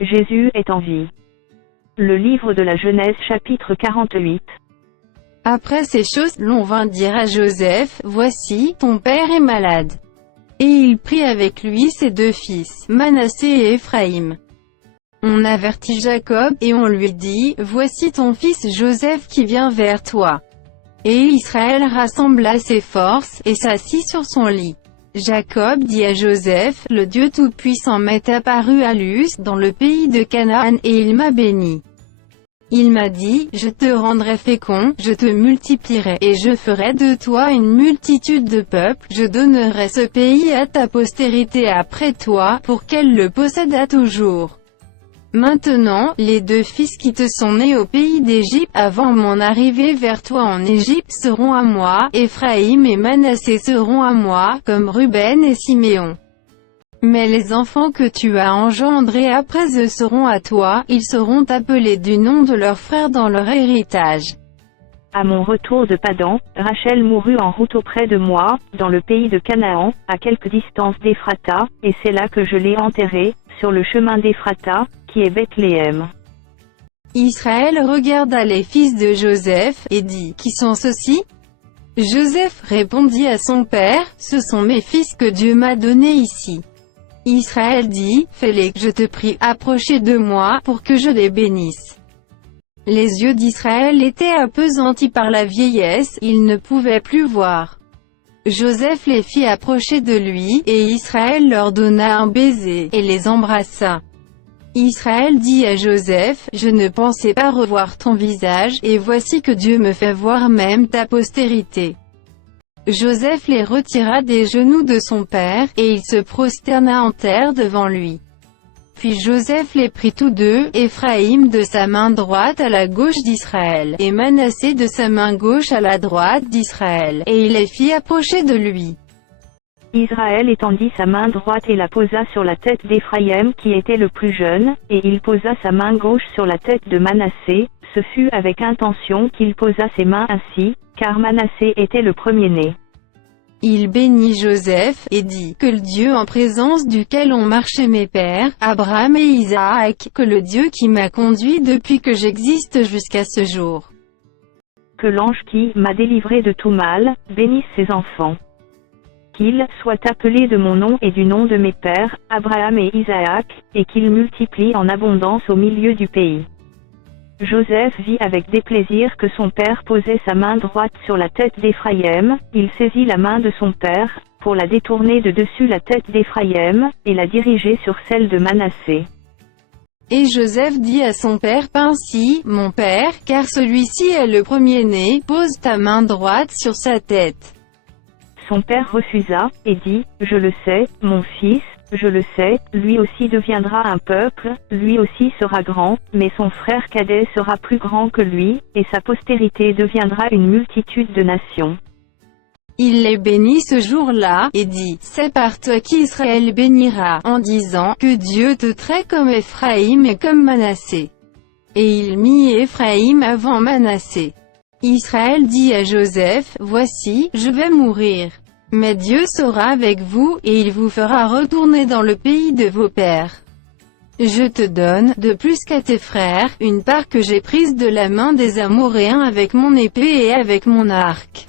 Jésus est en vie. Le livre de la Genèse chapitre 48. Après ces choses, l'on vint dire à Joseph, voici, ton père est malade. Et il prit avec lui ses deux fils, Manassé et Éphraïm. On avertit Jacob, et on lui dit, voici ton fils Joseph qui vient vers toi. Et Israël rassembla ses forces, et s'assit sur son lit. Jacob dit à Joseph, le Dieu Tout-Puissant m'est apparu à Luz, dans le pays de Canaan, et il m'a béni. Il m'a dit, je te rendrai fécond, je te multiplierai, et je ferai de toi une multitude de peuples, je donnerai ce pays à ta postérité après toi, pour qu'elle le possède à toujours. Maintenant, les deux fils qui te sont nés au pays d'Égypte, avant mon arrivée vers toi en Égypte, seront à moi, Éphraïm et Manassé seront à moi, comme Ruben et Siméon. Mais les enfants que tu as engendrés après eux seront à toi, ils seront appelés du nom de leur frère dans leur héritage. À mon retour de Padan, Rachel mourut en route auprès de moi, dans le pays de Canaan, à quelque distance d'Éphrata, et c'est là que je l'ai enterrée, sur le chemin d'Éphrata, qui est Bethléem. Israël regarda les fils de Joseph, et dit, qui sont ceux-ci? Joseph répondit à son père, ce sont mes fils que Dieu m'a donnés ici. Israël dit, fais-les, je te prie, approchez de moi, pour que je les bénisse. Les yeux d'Israël étaient appesantis par la vieillesse, il ne pouvait plus voir. Joseph les fit approcher de lui, et Israël leur donna un baiser, et les embrassa. Israël dit à Joseph, je ne pensais pas revoir ton visage, et voici que Dieu me fait voir même ta postérité. Joseph les retira des genoux de son père, et il se prosterna en terre devant lui. Puis Joseph les prit tous deux, Éphraïm de sa main droite à la gauche d'Israël, et Manassé de sa main gauche à la droite d'Israël, et il les fit approcher de lui. Israël étendit sa main droite et la posa sur la tête d'Éphraïm qui était le plus jeune, et il posa sa main gauche sur la tête de Manassé, ce fut avec intention qu'il posa ses mains ainsi, car Manassé était le premier-né. Il bénit Joseph, et dit, que le Dieu en présence duquel ont marché mes pères, Abraham et Isaac, que le Dieu qui m'a conduit depuis que j'existe jusqu'à ce jour. Que l'ange qui m'a délivré de tout mal, bénisse ses enfants. Qu'il soit appelé de mon nom et du nom de mes pères, Abraham et Isaac, et qu'il multiplie en abondance au milieu du pays. Joseph vit avec déplaisir que son père posait sa main droite sur la tête d'Éphraïm, il saisit la main de son père, pour la détourner de dessus la tête d'Éphraïm, et la diriger sur celle de Manassé. Et Joseph dit à son père ainsi, mon père, car celui-ci est le premier-né, pose ta main droite sur sa tête. Son père refusa, et dit, je le sais, mon fils, je le sais, lui aussi deviendra un peuple, lui aussi sera grand, mais son frère cadet sera plus grand que lui, et sa postérité deviendra une multitude de nations. Il les bénit ce jour-là, et dit, c'est par toi qu'Israël bénira, en disant, que Dieu te traite comme Éphraïm et comme Manassé. Et il mit Éphraïm avant Manassé. Israël dit à Joseph, voici, je vais mourir. Mais Dieu sera avec vous, et il vous fera retourner dans le pays de vos pères. Je te donne, de plus qu'à tes frères, une part que j'ai prise de la main des Amoréens avec mon épée et avec mon arc.